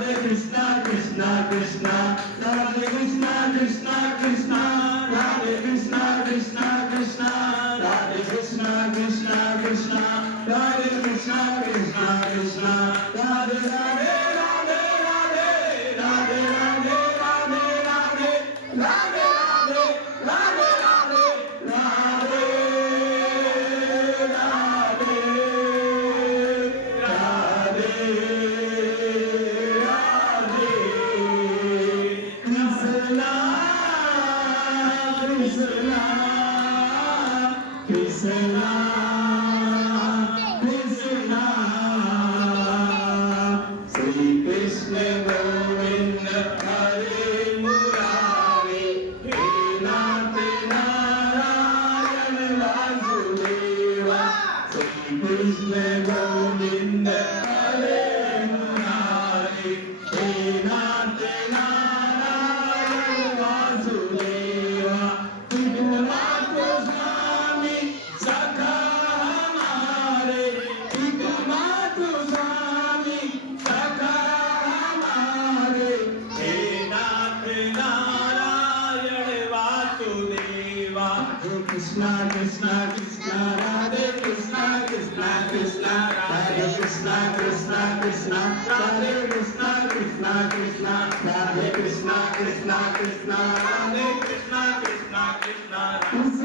Krishna Krishna Krishna Radhe Krishna Krishna Krishna Radhe Krishna Krishna Krishna Radhe Krishna Krishna Krishna Radhe Krishna Krishna Krishna Radhe Radhe Radhe Radhe Radhe Radhe Radhe Radhe Radhe Radhe Radhe Radhe Radhe Krishna Govinda Hare Murari He Nath Narayan Vasudeva Sri Krishna Govinda Hare Murari He Nath Narayan Vasudeva Tikmat Swami Sakha Hamare Tikmat Swami Sakha Hamare He Nath Narayan Vasudeva Krishna Krishna Krishna Radhe Krishna Krishna Krishna Radhe Krishna Krishna Krishna Radhe Krishna Krishna Krishna Radhe Krishna Krishna Krishna Radhe Krishna Krishna Krishna